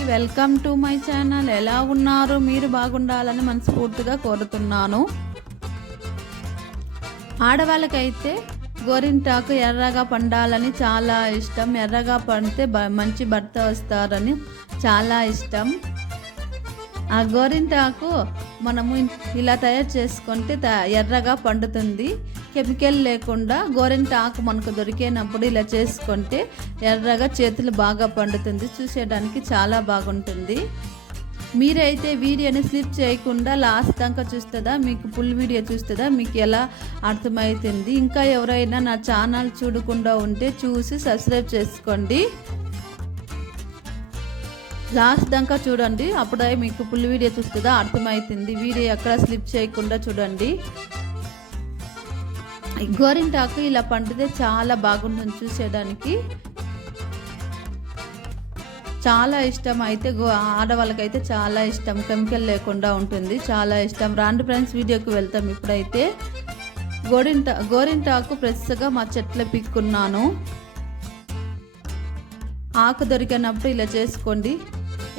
Welcome to my channel ఎలా ఉన్నారు? మీరు బాగుండాలని మనస్ఫూర్తిగా కోరుతున్నాను. ఆడవాళ్ళకైతే గోరింటాకు ఎర్రగా పండాలని చాలా ఇష్టం. ఎర్రగా పండితే మంచి భర్త వస్తారని చాలా ఇష్టం. ఆ గోరింటాకు మనము ఇలా తయారు చేసుకుంటే ఎర్రగా పండుతుంది. కెమికల్ లేకుండా గోరింటాకు మనకు దొరికినప్పుడు ఇలా చేసుకుంటే ఎర్రగా చేతులు బాగా పండుతుంది. చూసేయడానికి చాలా బాగుంటుంది. మీరైతే వీడియోని స్లిప్ చేయకుండా లాస్ట్ దాకా చూస్తుందా? మీకు ఫుల్ వీడియో చూస్తుందా? మీకు ఎలా అర్థమవుతుంది ఇంకా ఎవరైనా నా ఛానల్ చూడకుండా ఉంటే చూసి సబ్స్క్రైబ్ చేసుకోండి. లాస్ట్ దాకా చూడండి. అప్పుడే మీకు ఫుల్ వీడియో చూస్తుందా? అర్థమవుతుంది వీడియో ఎక్కడ స్లిప్ చేయకుండా చూడండి. గోరింటాకు ఇలా పండితే చాలా బాగుంటుంది చూసేదానికి. చాలా ఇష్టం అయితే గో ఆడవాళ్ళకైతే చాలా ఇష్టం కెమికల్ లేకుండా ఉంటుంది చాలా ఇష్టం. రాండి ఫ్రెండ్స్ వీడియోకి వెళ్తాం ఇప్పుడైతే. గోరింటా గోరింటాకు ఫ్రెష్గా మా చెట్ల పిక్కున్నాను. ఆకు దొరికినప్పుడు ఇలా చేసుకోండి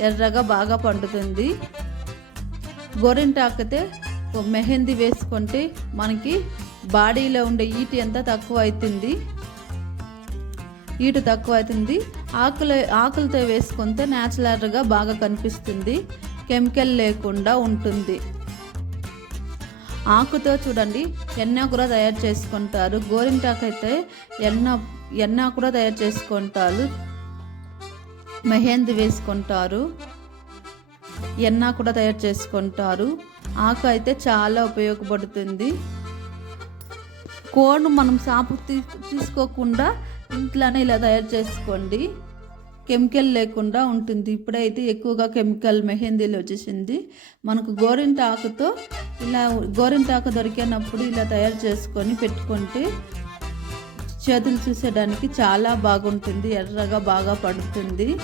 ఎర్రగా బాగా పండుతుంది. గోరింటాకైతే మెహందీ వేసుకుంటే మనకి బాడీలో ఉండే ఈటి అంతా తక్కువ అవుతుంది ఈటు తక్కువ అవుతుంది ఆకులు ఆకులతో వేసుకుంటే న్యాచురల్గా బాగా కనిపిస్తుంది. కెమికల్ లేకుండా ఉంటుంది. ఆకుతో చూడండి ఎన్న కూడా తయారు చేసుకుంటారు. గోరింటాకు అయితే ఎన్న ఎన్న కూడా తయారు చేసుకుంటారు. మెహందీ వేసుకుంటారు. ఎన్న కూడా తయారు చేసుకుంటారు. ఆకు అయితే చాలా ఉపయోగపడుతుంది. కోడ్ను మనం సాపు తీ- తీసుకోకుండా ఇంట్లోనే ఇలా తయారు చేసుకోండి. కెమికల్ లేకుండా ఉంటుంది. ఇప్పుడైతే ఎక్కువగా కెమికల్ మెహందీలు వచ్చేసింది. మనకు గోరింటాకుతో ఇలా గోరింటాకు దొరికినప్పుడు ఇలా తయారు చేసుకొని పెట్టుకుంటే చేతులు చూసేయడానికి చాలా బాగుంటుంది. ఎర్రగా బాగా పడుతుంది.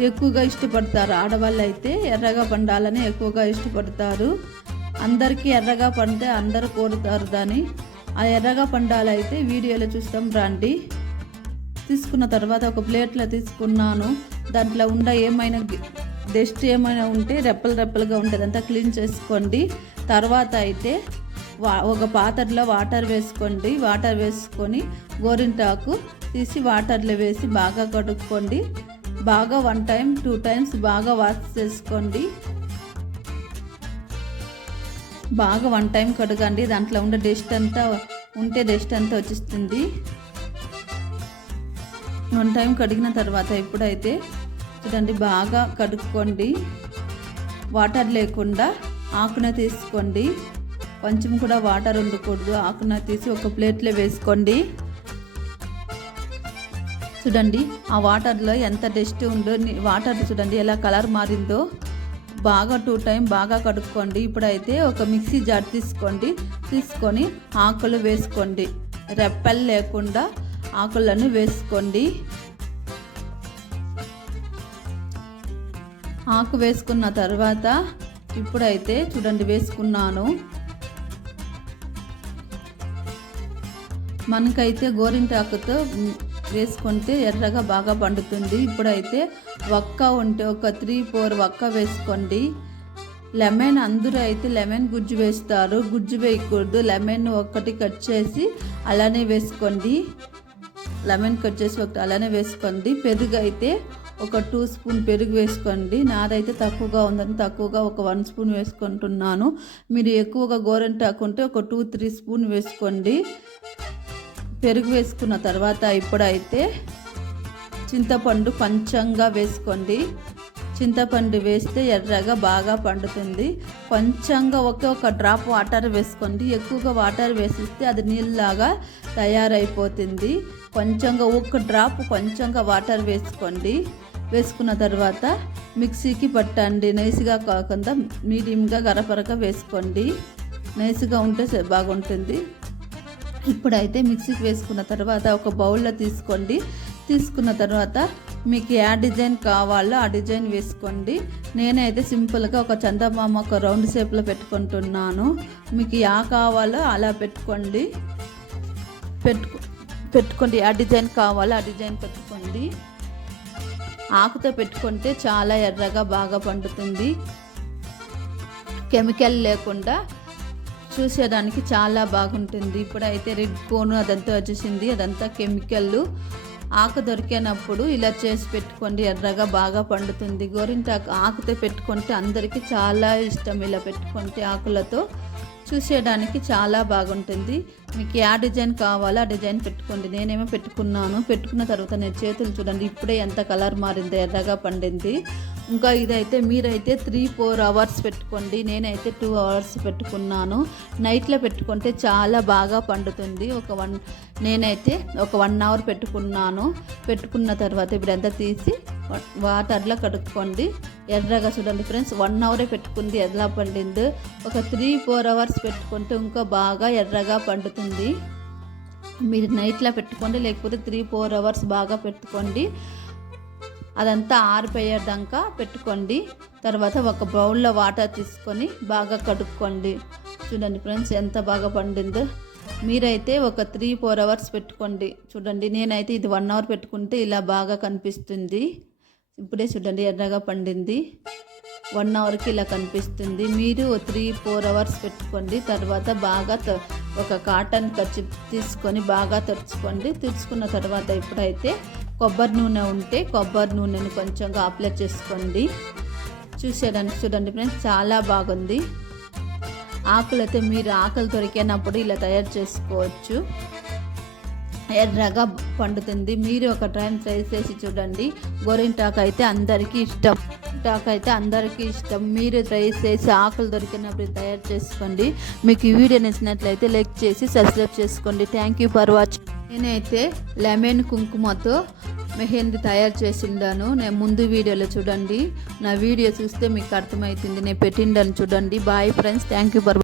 ఎక్కువగా ఇష్టపడతారు. ఆడవాళ్ళు అయితే ఎర్రగా పండాలని ఎక్కువగా ఇష్టపడతారు. అందరికీ ఎర్రగా పండితే అందరూ కోరుతారు దాన్ని. ఆ ఎర్రగా పండాలైతే వీడియోలో చూస్తాం రండి. తీసుకున్న తర్వాత ఒక ప్లేట్లో తీసుకున్నాను. దాంట్లో ఉండ ఏమైనా డస్ట్ ఏమైనా ఉంటే రెప్పలు రెప్పలుగా ఉంటుంది అంతా క్లీన్ చేసుకోండి. తర్వాత అయితే వా ఒక పాత్రలో వాటర్ వేసుకోండి. వాటర్ వేసుకొని గోరింటాకు తీసి వాటర్లో వేసి బాగా కడుక్కోండి. బాగా వన్ టైం టూ టైమ్స్ బాగా వాష్ చేసుకోండి. బాగా వన్ టైం కడగండి. దాంట్లో ఉండే డస్ట్ అంతా ఉంటే డస్ట్ అంతా వచ్చేస్తుంది. వన్ టైం కడిగిన తర్వాత ఇప్పుడైతే చూడండి బాగా కడుక్కోండి. వాటర్ లేకుండా ఆకున తీసుకోండి. కొంచెం కూడా వాటర్ ఉండకూడదు. ఆకున తీసి ఒక ప్లేట్లో వేసుకోండి. చూడండి ఆ వాటర్లో ఎంత డస్ట్ ఉందో వాటర్ చూడండి ఎలా కలర్ మారిందో. బాగా టూ టైం బాగా కడుక్కోండి. ఇప్పుడైతే ఒక మిక్సీ జార్ తీసుకోండి. తీసుకొని ఆకులు వేసుకోండి. రెప్పలు లేకుండా ఆకులను వేసుకోండి. ఆకు వేసుకున్న తర్వాత ఇప్పుడైతే చూడండి వేసుకున్నాను. మనకైతే గోరింటాకుతో వేసుకుంటే ఎర్రగా బాగా పండుతుంది. ఇప్పుడైతే వక్క ఉంటే ఒక త్రీ ఫోర్ వక్క వేసుకోండి. లెమన్ అందరూ అయితే లెమన్ గుజ్జు వేస్తారు. గుజ్జు వేయకూడదు. లెమన్ ఒక్కటి కట్ చేసి అలానే వేసుకోండి. లెమన్ కట్ చేసి ఒకటి అలానే వేసుకోండి. పెరుగు అయితే ఒక టూ స్పూన్ పెరుగు వేసుకోండి. నాదైతే తక్కువగా ఉందని తక్కువగా ఒక వన్ స్పూన్ వేసుకుంటున్నాను. మీరు ఎక్కువగా గోరెంటాకుంటే ఒక టూ త్రీ స్పూన్ వేసుకోండి. పెరుగు వేసుకున్న తర్వాత ఇప్పుడైతే చింతపండు కొంచెంగా వేసుకోండి. చింతపండు వేస్తే ఎర్రగా బాగా పండుతుంది. కొంచెంగా ఒకే ఒక డ్రాప్ వాటర్ వేసుకోండి. ఎక్కువగా వాటర్ వేసిస్తే అది నీళ్ళలాగా తయారైపోతుంది. కొంచెంగా ఒక డ్రాప్ కొంచెంగా వాటర్ వేసుకోండి. వేసుకున్న తర్వాత మిక్సీకి పట్టండి. నైస్గా కాకుండా మీడియంగా గరపరగా వేసుకోండి. నైస్గా ఉంటే బాగుంటుంది. ఇప్పుడైతే మిక్సీకి వేసుకున్న తర్వాత ఒక బౌల్లో తీసుకోండి. తీసుకున్న తర్వాత మీకు ఏ డిజైన్ కావాలో ఆ డిజైన్ వేసుకోండి. నేనైతే సింపుల్గా ఒక చందమామ ఒక రౌండ్ షేప్లో పెట్టుకుంటున్నాను. మీకు యా కావాలో అలా పెట్టుకోండి. పెట్టుకో పెట్టుకోండి. ఆ డిజైన్ కావాలో ఆ డిజైన్ పెట్టుకోండి. ఆకుతో పెట్టుకుంటే చాలా ఎర్రగా బాగా పండుతుంది. కెమికల్ లేకుండా చూసేదానికి చాలా బాగుంటుంది. ఇప్పుడైతే రెడ్ కోన్ అదంతా వచ్చేసింది. అదంతా కెమికల్ ఆకు దొరికినప్పుడు ఇలా చేసి పెట్టుకోండి. ఎర్రగా బాగా పండుతుంది. గోరింటాకు ఆకుతో పెట్టుకుంటే అందరికీ చాలా ఇష్టం ఇలా పెట్టుకుంటే ఆకులతో. చూసేయడానికి చాలా బాగుంటుంది. మీకు ఏ డిజైన్ కావాలో? ఆ డిజైన్ పెట్టుకోండి. నేనేమో పెట్టుకున్నాను. పెట్టుకున్న తర్వాత నేను చేతులు చూడండి. ఇప్పుడే ఎంత కలర్ మారిందో ఎర్రగా పండింది. ఇంకా ఇదైతే మీరైతే త్రీ ఫోర్ అవర్స్ పెట్టుకోండి. నేనైతే టూ అవర్స్ పెట్టుకున్నాను. నైట్లో పెట్టుకుంటే చాలా బాగా పండుతుంది. ఒక వన్ నేనైతే ఒక వన్ అవర్ పెట్టుకున్నాను. పెట్టుకున్న తర్వాత ఇప్పుడు ఎంత తీసి వాటర్లో కడుక్కోండి. ఎర్రగా చూడండి ఫ్రెండ్స్ వన్ అవరే పెట్టుకుంది. ఎలా పండింది. ఒక త్రీ ఫోర్ అవర్స్ పెట్టుకుంటే ఇంకా బాగా ఎర్రగా పండుతుంది. మీరు నైట్లో పెట్టుకోండి. లేకపోతే త్రీ ఫోర్ అవర్స్ బాగా పెట్టుకోండి. అదంతా ఆరిపోయేదాకా పెట్టుకోండి. తర్వాత ఒక బౌల్లో వాటర్ తీసుకొని బాగా కడుక్కోండి. చూడండి ఫ్రెండ్స్ ఎంత బాగా పండిందో. మీరైతే ఒక త్రీ ఫోర్ అవర్స్ పెట్టుకోండి. చూడండి నేనైతే ఇది వన్ అవర్ పెట్టుకుంటే ఇలా బాగా కనిపిస్తుంది. ఇప్పుడే చూడండి ఎర్రగా పండింది. వన్ అవర్కి ఇలా కనిపిస్తుంది. మీరు త్రీ ఫోర్ అవర్స్ పెట్టుకోండి. తర్వాత బాగా ఒక కాటన్ ఖర్చు తీసుకొని బాగా తుడుచుకోండి. తుడుచుకున్న తర్వాత ఇప్పుడైతే కొబ్బరి నూనె ఉంటే కొబ్బరి నూనెని కొంచెంగా అప్లై చేసుకోండి. చూసేదానికి చూడండి ఫ్రెండ్స్ చాలా బాగుంది. ఆకులైతే మీరు ఆకులు దొరికినప్పుడు ఇలా తయారు చేసుకోవచ్చు. ఎర్రగా పండుతుంది. మీరు ఒక టైం ట్రై చేసి చూడండి. గోరింటాకు అయితే అందరికీ ఇష్టం. టాక్ అయితే అందరికీ ఇష్టం. మీరు ట్రై చేసి ఆకులు దొరికినప్పుడు తయారు చేసుకోండి. మీకు ఈ వీడియో నచ్చినట్లయితే లైక్ చేసి సబ్స్క్రైబ్ చేసుకోండి. థ్యాంక్ యూ ఫర్ వాచింగ్ నేనైతే లెమన్ కుంకుమతో మెహందీ తయారు చేసిండాను. నేను ముందు వీడియోలో చూడండి. నా వీడియో చూస్తే మీకు అర్థమవుతుంది. నేను పెట్టిండాను చూడండి. Bye friends thank you for